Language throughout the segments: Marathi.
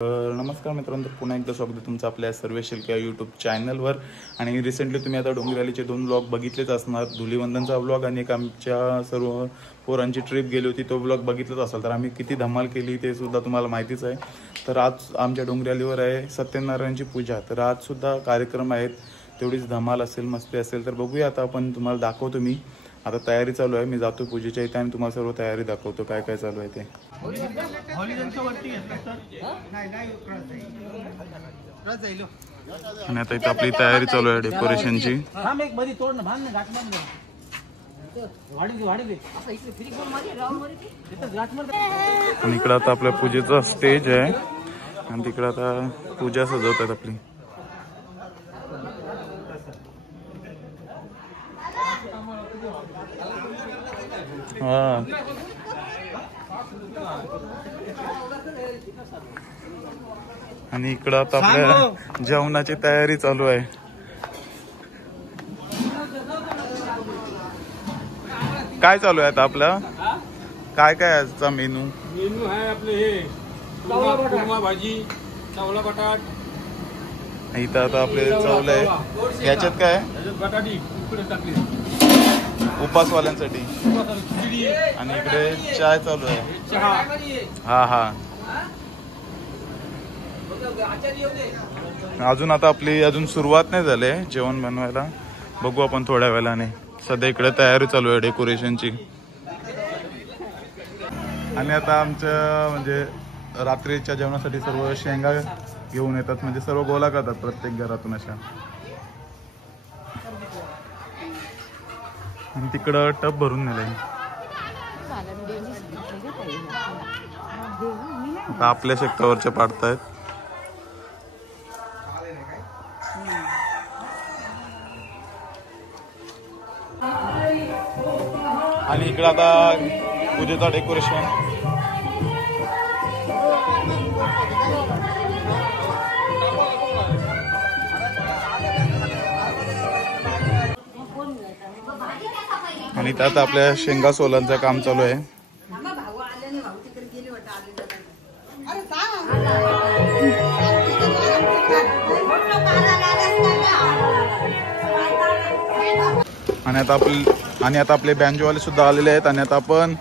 नमस्कार मित्रांनो, पुन्हा एकदा स्वागत आहे तुमचं आपल्या सर्वे शिल्क या यूट्यूब चॅनलवर. आणि रिसेंटली तुम्ही आता डोंगरालीचे 2 व्लॉग बघितलेच असणार. धुलीवंदनचा व्लॉग आणि एक आमच्या सर्व पोरांची ट्रिप गेली होती तो व्लॉग बघितलंच असाल. तर आम्ही किती धमाल केली ते सुद्धा तुम्हाला माहितीच आहे. तर आज आमच्या डोंगरालीवर आहे सत्यनारायणची पूजा. तर आज सुद्धा कार्यक्रम आहेत, तेवढीच धमाल असेल, मस्ती असेल. तर बघूया, आता आपण तुम्हाला दाखवतो. मी आता तयारी चालू आहे, मी जातो पूजेच्या इथे आणि तुम्हाला सर्व तयारी दाखवतो काय काय चालू आहे ते. आणि आता इथे आपली तयारी चालू आहे डेकोरेशनची. आणि इकडं आता आपल्या पूजेचा स्टेज आहे आणि तिकडं आता पूजा सजवतात आपली. हा, आणि इकडं आता आपल्या जेवणाची तयारी चालू आहे. काय चालू आहे आता आपलं? काय काय आजचा मेनू आहे आपले? हे कुर्मा भाजी, चावला बटाट. इथं आता आपले चावलं आहे. याच्यात काय बटाटी टाकली उपासवाल्यांसाठी. आणि इकडे चाय चालू आहे. हा हा, अजून आता आपली अजून सुरुवात नाही झाली जेवण बनवायला. बघू आपण थोड्या वेळाने. सध्या इकडे तयारी चालू आहे डेकोरेशनची. आणि आता आमच्या म्हणजे रात्रीच्या जेवणासाठी सर्व शेंगा घेऊन येतात, म्हणजे सर्व गोळा करतात प्रत्येक घरातून अशा. आणि तिकडं टप भरून नेलंय. आता आपल्या शेतावरच्या पाडतायत. आणि इकडं आता पूजेचा डेकोरेशन. आणि त्यात आपल्या शेंगा सोलांचं काम चालू आहे. आणि आता आपले बँजोवाले सुद्धा आलेले आहेत. आणि आता आपण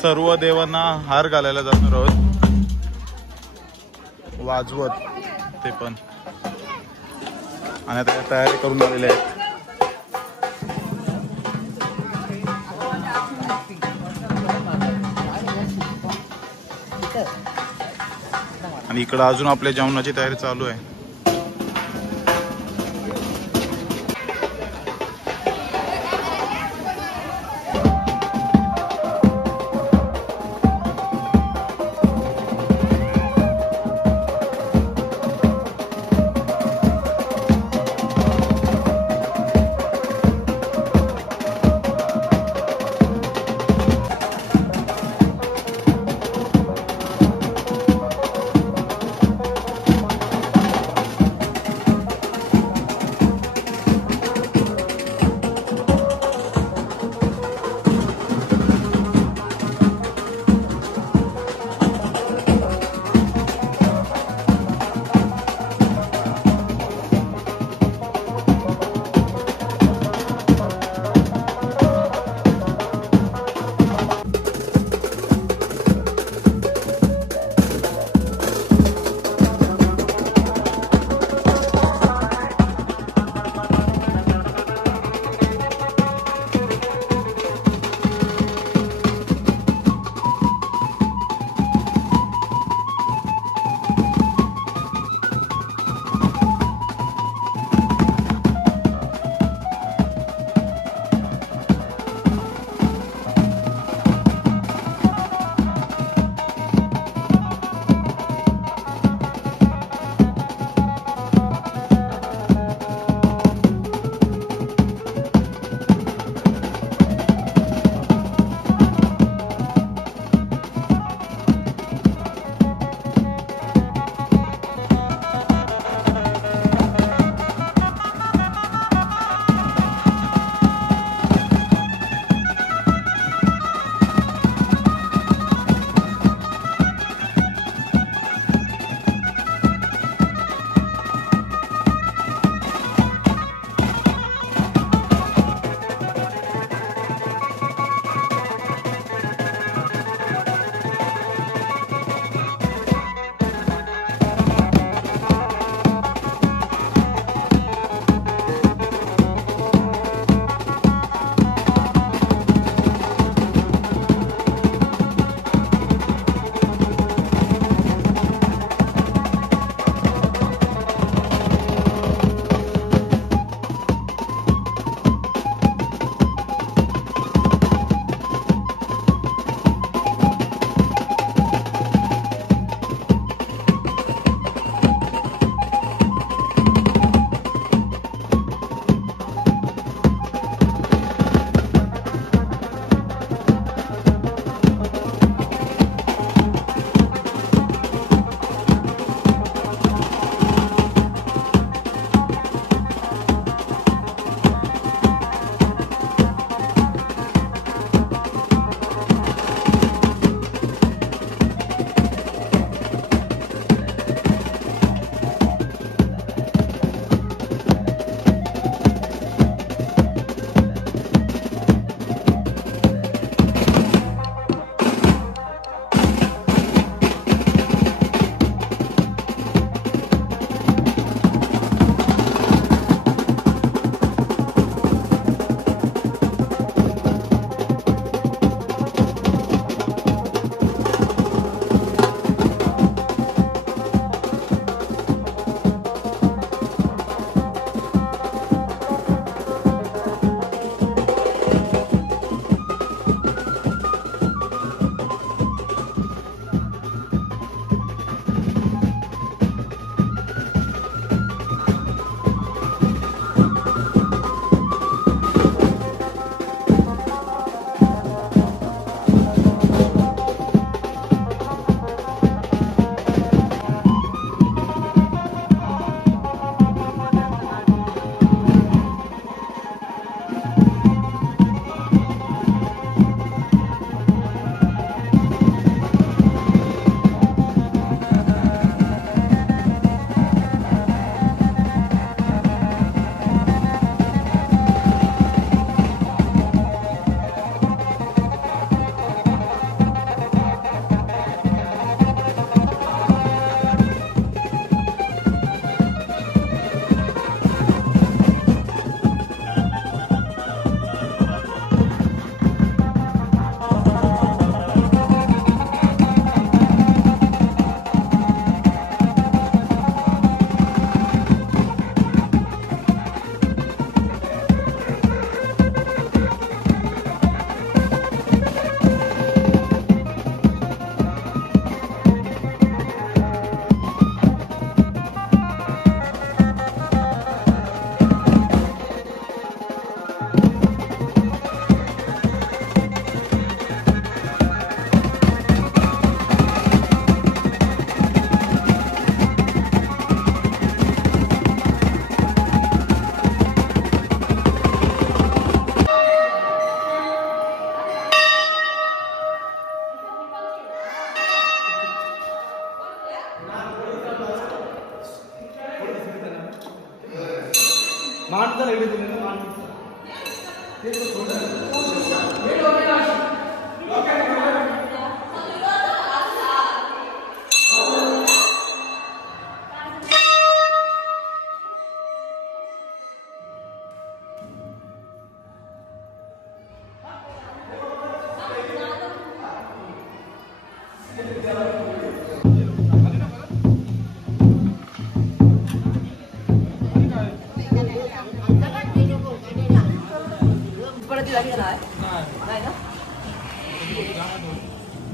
सर्व देवांना हार घालायला जाणार आहोत, वाजवत ते पण. आणि आता तयारी करून आलेले आहेत. आणि इकडं अजून आपल्या जेवणाची तयारी चालू आहे.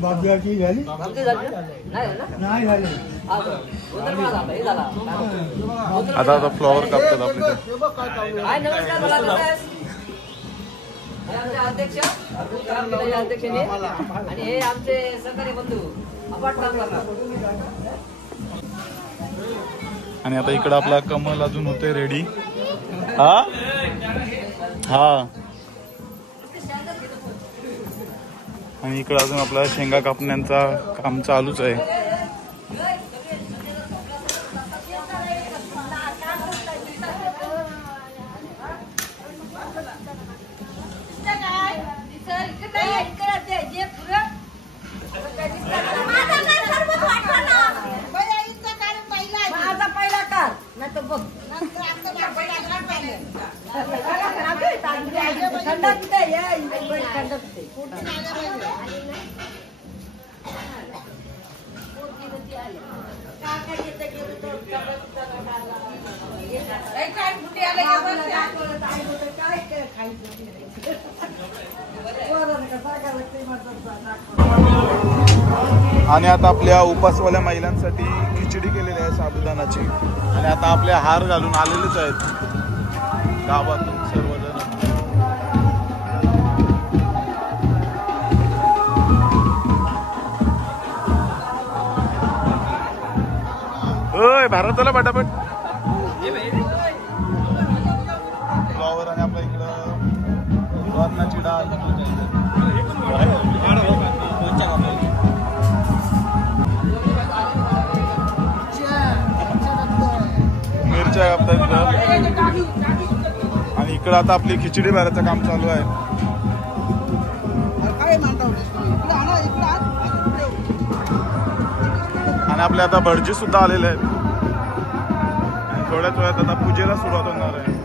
बाबूची झाली नाही झाली. आता आता फ्लॉवर कापतात आपले. अध्यक्ष आणि हे आमचे सहकारी बंधू आणि आता इकडं आपला कमल अजून होते रेडी. हा हा आणि इकडं अजून आपला शेंगा कापण्याचा काम चालूच आहे. आणि आता आपल्या उपासवाल्या महिलांसाठी खिचडी केलेली आहे साबुदाणाची. आणि आता आपले हार घालून आलेलेच आहेत गावातून सर्वजण. ओय भारत चला पटापट. फ्लॉवर आणि आपल्या इकडं वरणाची डाळ. मिरच्या कापतात आणि इकडं आता आपली खिचडी भरायचं काम चालू आहे. आणि आपले आता भटजी सुद्धा आलेले आहेत. थोड्याच वेळात आता पूजेला सुरुवात होणार आहे.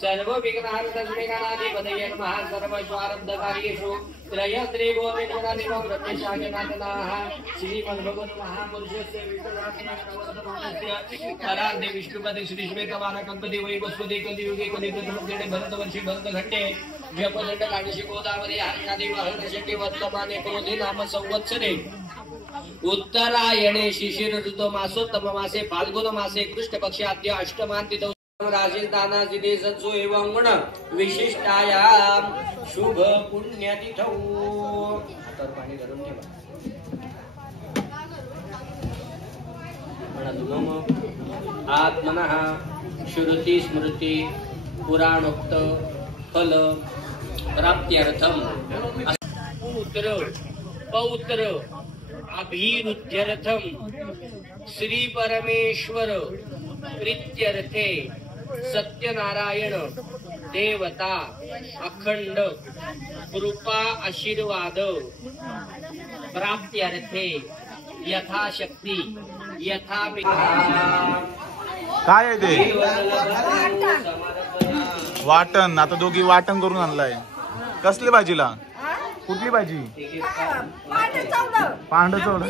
सर्व विघ्नाधिपतये नमः. सर्वस्वारब्धकार्येषु त्रयस्त्री गोविन्दनानिनो ब्रह्मेशागनाथनाः श्रीमद्भगवन् महापुरुषस्य विष्णुरात्मनस्य परार्धे विष्णुपदे श्री श्वेतवानकल्पति वैवस्वते कलियुगे कलियुगधर्मदेणे भरतवर्षे भरतघट्टे व्यपदण्ड काणिषि गोदावरी हर्षादि वहर्षके वर्तमाने क्रोधे नाम संवत्सरे उत्तरायणे शिशिर ऋतु मासोत्तम मासे फाल्गुन मासे कृष्ण पक्षे आद्य अष्टमांति राजस्थानादिदे सत्सु एवं गुण विशिष्टायाम शुभ पुण्यतिथौ. तर पाणी धरून ठेवा. आत्मनः श्रुति स्मृति पुराणोक्त फल प्राप्त्यर्थम उत्तर पौत्र अभिवृद्ध्यर्थम श्री परमेश्वर प्रीत्यर्थे सत्यनारायण देवता अखंड कृपा आशीर्वाद प्राप्त्यर्थे यथाशक्ती यथा काय आहे ते? वाटण. आता दोघी वाटण करून आणलाय. कसली भाजीला? कुठली भाजी? पांढर चवड.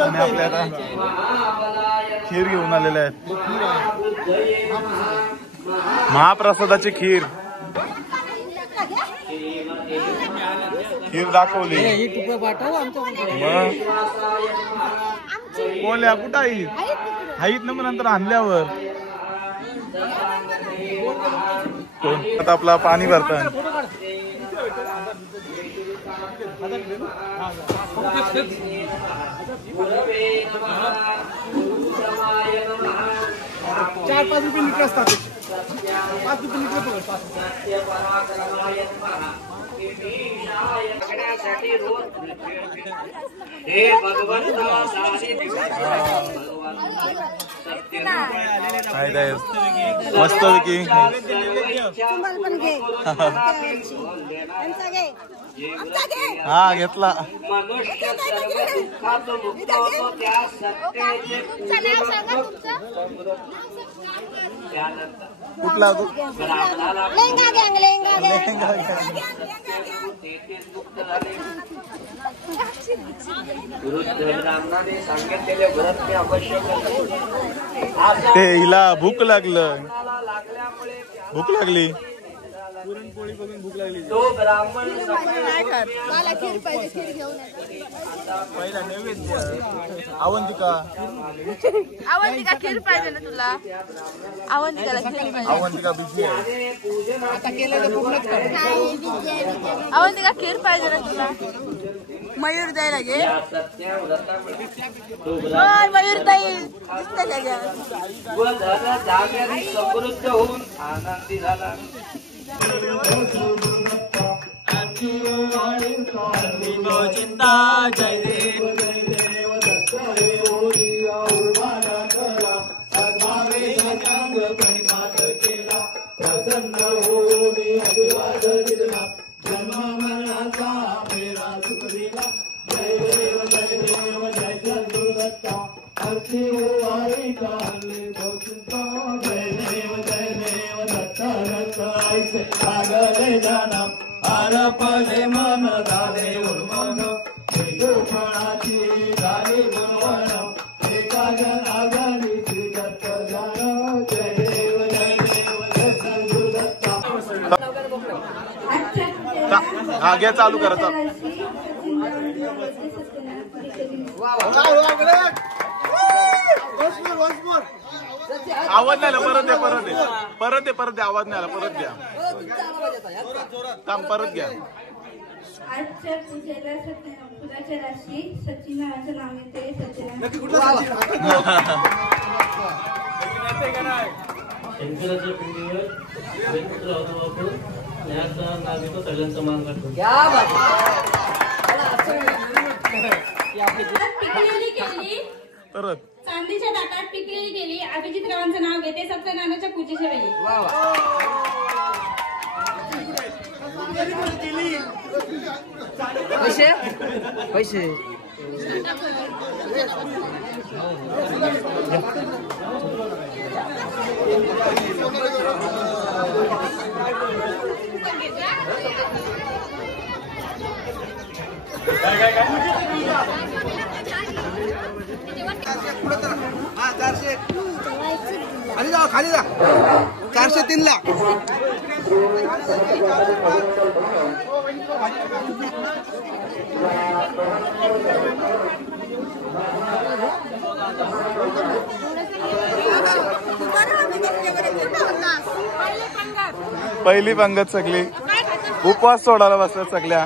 आणि आपल्याला खीर घेऊन आलेले आहेत. महाप्रसादाची खीर. खीर दाखवली. कोल्या कुठं आई हाईत ना मग नंतर आणल्यावर आता आपला पाणी भरतात. ₹4-5 लिटर असतात. 5 लिटर हे भगवंत मस्त विकी. हा घेतला. मनुष्य सर्व दुःखात मुक्त होतो त्या सत्तेचे कुठला तू? सांगितलेले व्रत ते अवश्य ते हिला भूक लागलं. भूक लागली. पुरणपोळी बघून भूक लागली. तो ब्राह्मण पहिला नैवेद्य. अवंतिका खीर पाहिजे ना तुला? अवंतिकाला खीर पाहिजे. अवंतिका बिझी आहे. अवंतिका खीर पाहिजे ना तुला? मयूर द्यायला घे. मयूर ताई दिसते का? समृद्ध होऊन आनंदी झाला. जय देव जय देव दत्त देव केला प्रसन्न होऊन आशीर्वाद दिला. जन्म मरणाचा मेरा सुख दिला. जय देव जय देव जय दत्ता आरती वारी काले गोविंदा. जय देव दत्ता दत्ता ऐसे लागले जाना आरपले मन झाले उर्मन. गोपणाची झाली गुणवण एका जनागणी श्रीदत्त जाण. जय देव जय संजू दत्ता. हा घ्या चालू करा. चालू. आवाज नाही आला. परत द्या. आवाज नाही आला. परत द्या. काम परत घ्या. आजच्या पूजेला फुलाच्या राशी सचिनाचं नाव येते. शंकराच्या पिंडीवर वेदपुत्र होतो आपण याचा नाव येतो सगळ्यांचा मान करतो. पिकलेली केली परत चांदीच्या ताटात पिकलेली केली. अभिजित रावांचं नाव घेते सत्यनारायणाच्या पूजेच्या वेळी. पैसे खाली जा 403 ला. पहिली पंगत सगळी उपवास सोडायला बसतात सगळ्या.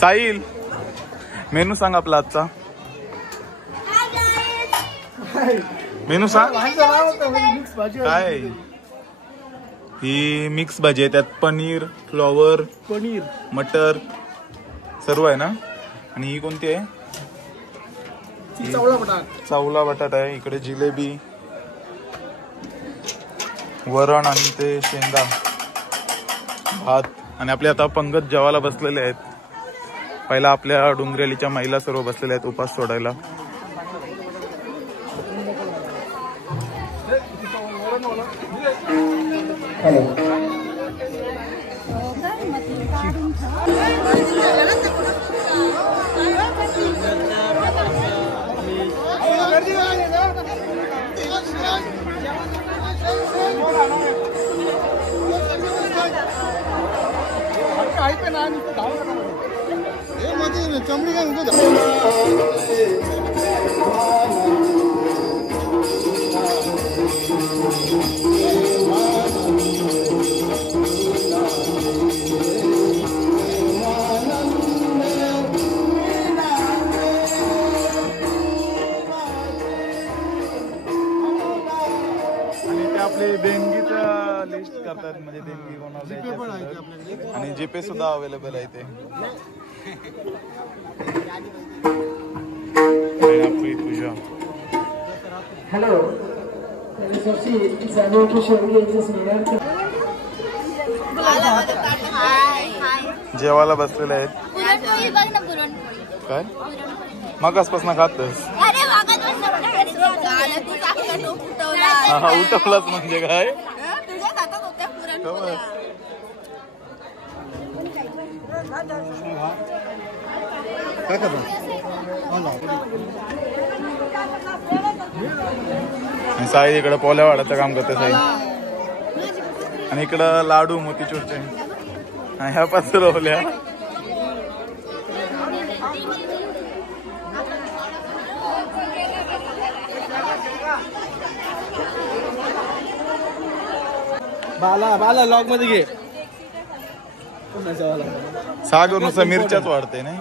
साहिल मेनू सांग आपला आजचा. मेनू सांग मिक्स भाजी काय. ही मिक्स भाजी आहे, त्यात पनीर, फ्लॉवर, पनीर, मटर सर्व आहे ना. आणि ही कोणती आहे? चावला बटाट. चावला बटाटा आहे. इकडे जिलेबी, वरण आणि ते शेंगा भात. आणि आपले आता पंगत जेवायला बसलेले आहेत. पहिला आपल्या डोंगरेलीच्या महिला सर्व बसलेल्या आहेत उपास सोडायला. चमड़ी का आपले देणगीचं लिस्ट करतात, म्हणजे देणगी कोणाला द्यायची आणि जीपे सुद्धा अवेलेबल आहे ते. आपली पूजा. हॅलो जेवायला बसलेले आहेत. काय मगासपासून खातस? हा उठवलाच म्हणजे काय. साई इकडे पोल्या वाढायचं काम करते साई. आणि इकडं लाडू मोतीचूरचे ह्या पसरवल्या. बाला बाला लॉग मध्ये घे. सागर नुसार मिरच्याच वाढते नाही.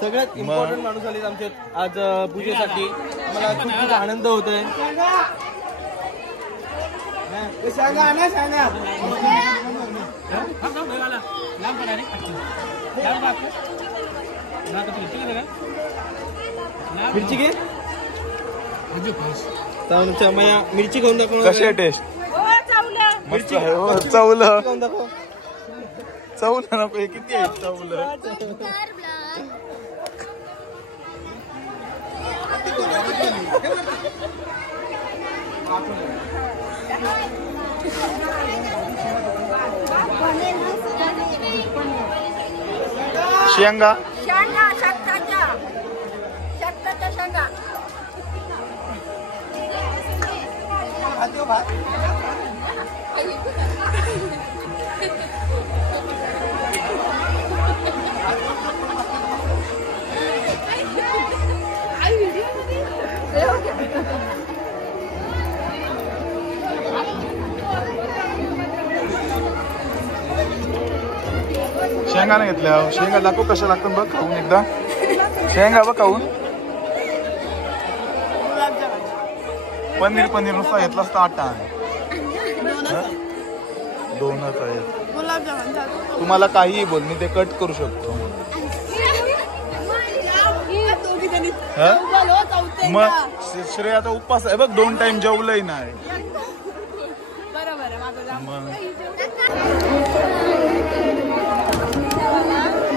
सगळ्यात इम्पॉर्टंट माणूस आले आमचे आज पूजेसाठी. मला खूप आनंद होतोय. मिरची घे. मिरची खाऊन दाखव. कशी आहे टेस्ट? मस्त आहे. हो चवलं चवलं ना पे किती आहे चवलं. शेंगा शेंगा नाही घेतल्या. शेंगा दाखव कशा लागतात बघ खाऊन एकदा. शेंगा बघ खाऊन. पनीर पनीर नुसता घेतला असता 8 आहे. 2च आहेत. तुम्हाला काहीही बोल मी ते कट करू शकतो. मग श्रेयाचा उपवास आहे बघ. 2 टाइम जेवलंही नाही.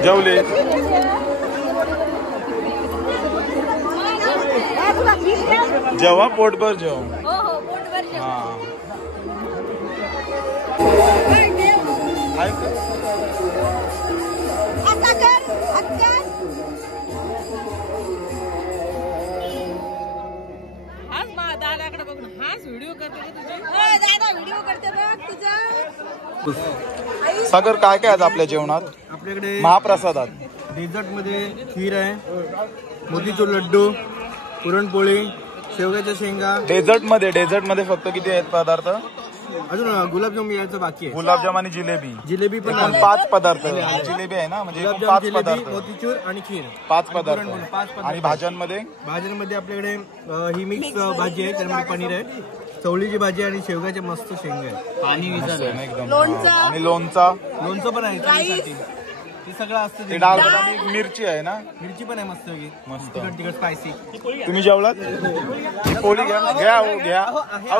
जेवले जेव्हा पोटभर जेव. हा सागर काय काय आज आपल्या जेवणात? आपल्याकडे महाप्रसादात डेझर्ट मध्ये खीर आहे, मोतीचूर लड्डू, पुरणपोळी, शेवग्याच्या शेंगा. डेझर्ट मध्ये फक्त किती आहेत पदार्थ? अजून गुलाबजाम यायचं बाकी आहे. गुलाबजाम आणि जिलेबी. जिलेबी पण एकूण 5 पदार्थ. जिलेबी आहे ना, म्हणजे एकूण 5 पदार्थ. मोतीचूर आणि खीर 5 पदार्थ. आणि भाज्यांमध्ये आपल्याकडे ही मिक्स भाजी आहे, त्यामध्ये पनीर आहे, चवळीची भाजी आणि शेवगाच्या मस्त शेंगा आहे. पाणी एकदम. आणि लोणचं पण आहे चवीसाठी. ते सगळं असतं. ते डाळ आणि मिरची आहे ना, मिरची पण आहे मस्त मस्त तिखट स्पायसी. तुम्ही जेवलात? पोळी घ्या घ्या घ्या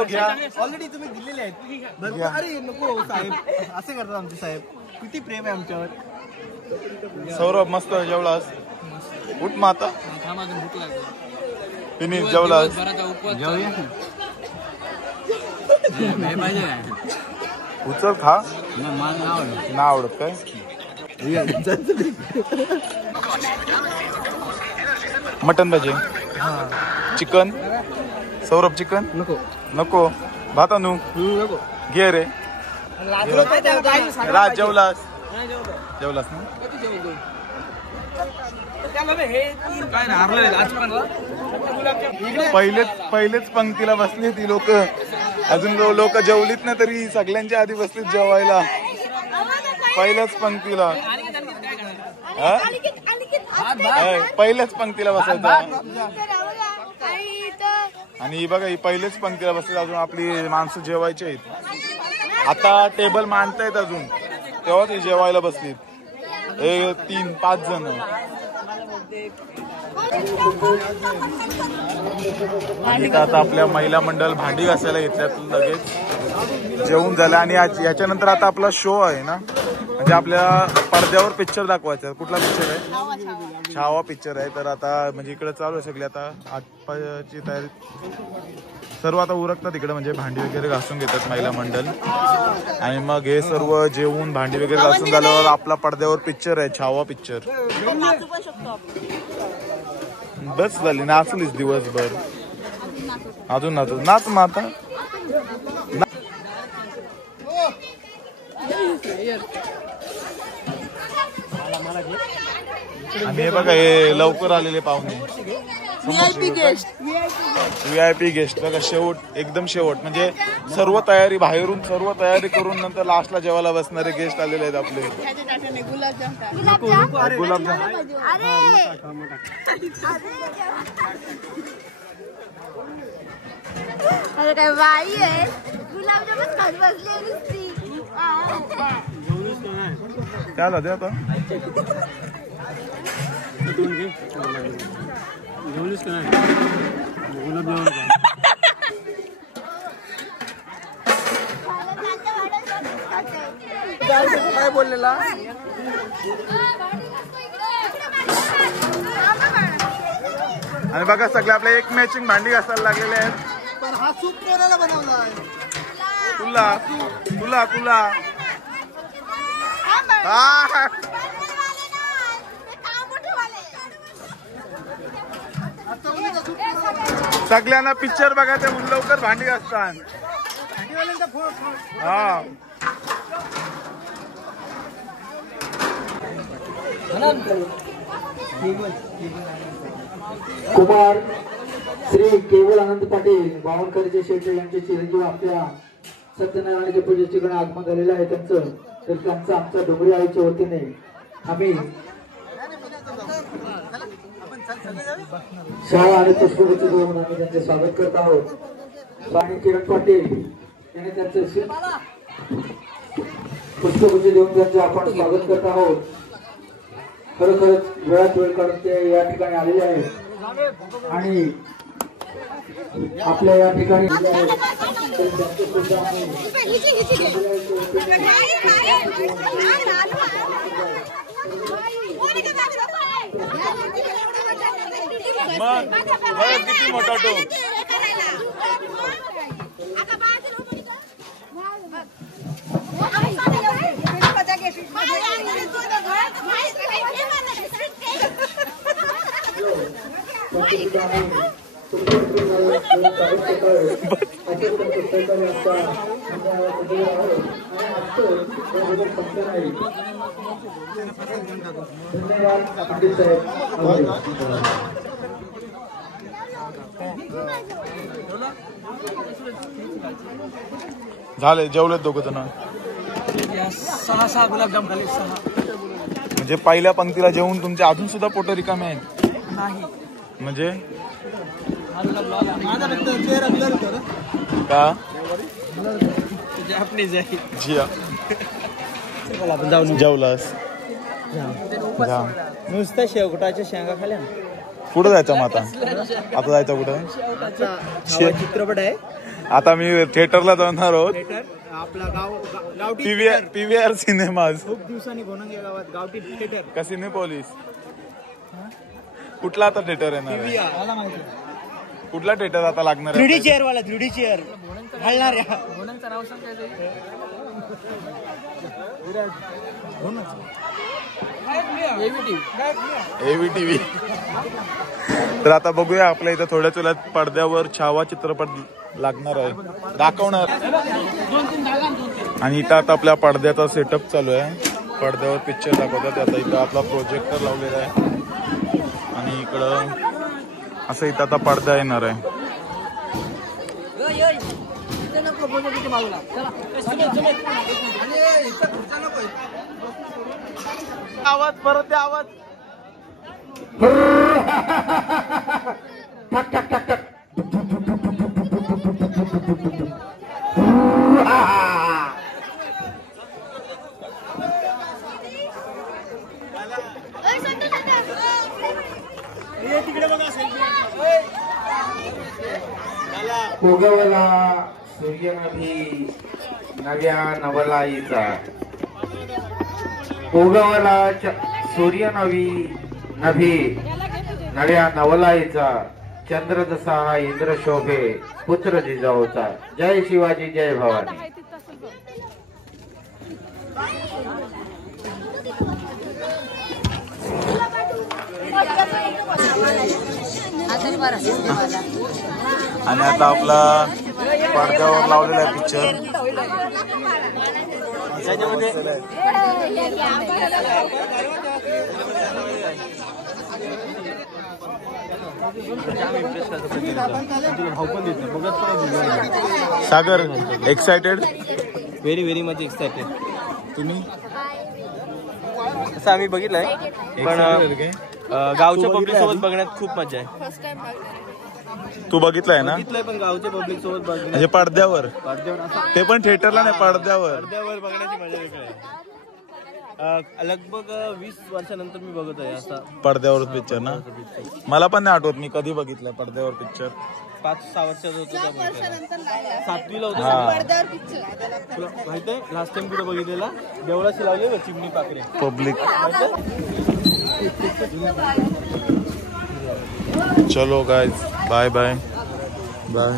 घ्या. ऑलरेडी तुम्ही दिलेले आहेत. अरे नको साहेब, असे करतात आमचे साहेब. किती प्रेम आहे आमच्यावर. सौरभ मस्त जेवलास? उठ माता. भूक लागली. फिनिश जेवलास? उचल खा. ना आवडत काय? मटन भाजी. चिकन. सौरभ चिकन नको. भात आणू? घे रे. राज जेवलास? जेवलास ना? पहिलेच पंक्तीला बसली ती लोक. अजून लोक जेवलीत ना तरी सगळ्यांच्या आधी बसलीत जेवायला पहिल्याच पंक्तीला. पहिल्याच पंक्तीला बसायचं. आणि ही बघा, ही पहिलेच पंक्तीला बसली. अजून आपली माणसं जेवायची आहेत. आता टेबल मांडतायत अजून, तेव्हा ती जेवायला बसलीत. 3-5 जण. आणि आता आपल्या महिला मंडळ भांडी घासायला घेतल्यात लगेच. जेवून झालं. आणि याच्यानंतर आता आपला शो आहे ना, म्हणजे आपल्या पडद्यावर पिक्चर दाखवायचा. कुठला पिक्चर आहे? छावा पिक्चर आहे. तर आता म्हणजे इकडे चालू आहे सगळी आता आटपाची तयारी. सर्व आता उरकतात इकडे, म्हणजे भांडी वगैरे घासून घेतात महिला मंडळ. आणि मग हे सर्व जेवून भांडी वगैरे घासून झाल्यावर आपला पडद्यावर पिक्चर आहे, छावा पिक्चर. बस झाली, नाचलीच दिवसभर. अजून नाच माता. आणि हे बघा, हे लवकर आलेले पाहुणे. व्हीआयपी गेस्ट बघा. शेवट, एकदम शेवट. म्हणजे सर्व तयारी बाहेरून सर्व तयारी करून नंतर लास्टला जेवायला बसणारे गेस्ट आलेले आहेत आपले. गुलाबजाम. अरे काय बाई आहे, गुलाबजामच खात बसली. काय झालं आता? काय बोललेला? आणि बघा, सगळे आपले एक मॅचिंग भांडी घासायला लागलेले आहेत. पण हा सूप कोणाला बनवलाय? तुला सगळ्यांना पिक्चर बघायचं म्हणून लवकर भांडी घासतात. हा, कुमार श्री केवल आनंद पाटील बावनकरचे शेट्टी यांचे चिरंजीव आपल्या सत्यनारायणाच्या पूजेकडे आगमन झालेलं आहे त्यांचं. तर त्यांचं आमच्या डोंगरी आईच्या वतीने आम्ही शाळा आणि पुष्पगुच्छ देऊन आम्ही त्यांचे स्वागत करत आहोत. आणि किरण पाटील यांनी त्यांचे पुष्पगुच्छ देऊन त्यांचे आपण स्वागत करत आहोत. खरोखरच वेळात वेळ काढून ते या ठिकाणी आलेले आहेत आणि आपल्या या ठिकाणी किती मोठा तो. झाले जेवलेत दोघं जण 6 गुलाबजाम खाल्ले 6 म्हणजे पहिल्या पंक्तीला जेवून तुमचे अजून सुद्धा पोट रिकामे आहेत नाही म्हणजे माझा फक्त चेहरा ब्लर होतो का जॅपनीज आहे जिया आपण जाऊन जेवलास जा नुसतं शेवटाच्या शेंगा खाल्या कुठं जायचं मग आता जायचं कुठं चित्रपट आहे आता मी थिएटरला जाणार आहोत थिएटर आपला गावठी पीव्हीआर सिनेमाज खूप दिवसांनी गोनंगे गावात गावठी थिएटर का सिनेपोलिस कुठला आता थिएटर येणार आहे? मला माहिती कुठला थिएटर आता लागणार 3D आहे? चेअर वाला 3D चेअर हलणार या AVTV. तर आता बघूया आपल्या इथं थोड्याच वेळात पडद्यावर छावा चित्रपट लागणार आहे दाखवणार आणि इथं आता आपल्या पडद्याचा सेटअप चालू आहे पडद्यावर पिक्चर दाखवतात आता इथं आपला प्रोजेक्टर लावलेला आहे आणि इकडं असं इथं आता पडदा येणार आहे आवाज परत द्या आवाज उगवला सूर्यनभी नव्या नवलाईचा उगवला सूर्यनवी नभी नव्या नवलाईचा चंद्र जसा हा इंद्र शोभे पुत्र जिजाऊचा जय शिवाजी जय भवानी आणि आता आपला पडद्यावर लावलेला आहे पिक्चर सागर एक्साइटेड व्हेरी मच एक्साइटेड तुम्ही असं आम्ही बघितलंय पण गावच्या पब्लिक सोबत बघण्यात खूप मजा आहे तू बघितलाय ना बघितलंय पण गावच्या पब्लिक सोबत बघण्यात म्हणजे पडद्यावर पडद्यावर ते पण थिएटरला नाही पडद्यावर बघण्याची मजा वेगळी आहे लगभग 20 वर्षानंतर मी बघत आहे असा पडद्यावर पिक्चर ना मला पण नाही आठवत मी कधी बघितलं पडद्यावर पिक्चर 5-6 वर्षाचा होतो त्या सातवीला होतो तुला माहित आहे लास्ट टाइम कुठे बघितलेला देवळाची लावली चिमणी पाकरे पब्लिक चलो गाइस बाय बाय बाय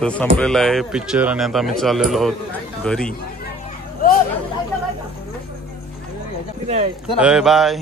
तर संपलेला आहे पिक्चर आणि आता आम्ही चाललेलो आहोत घरी बाय बाय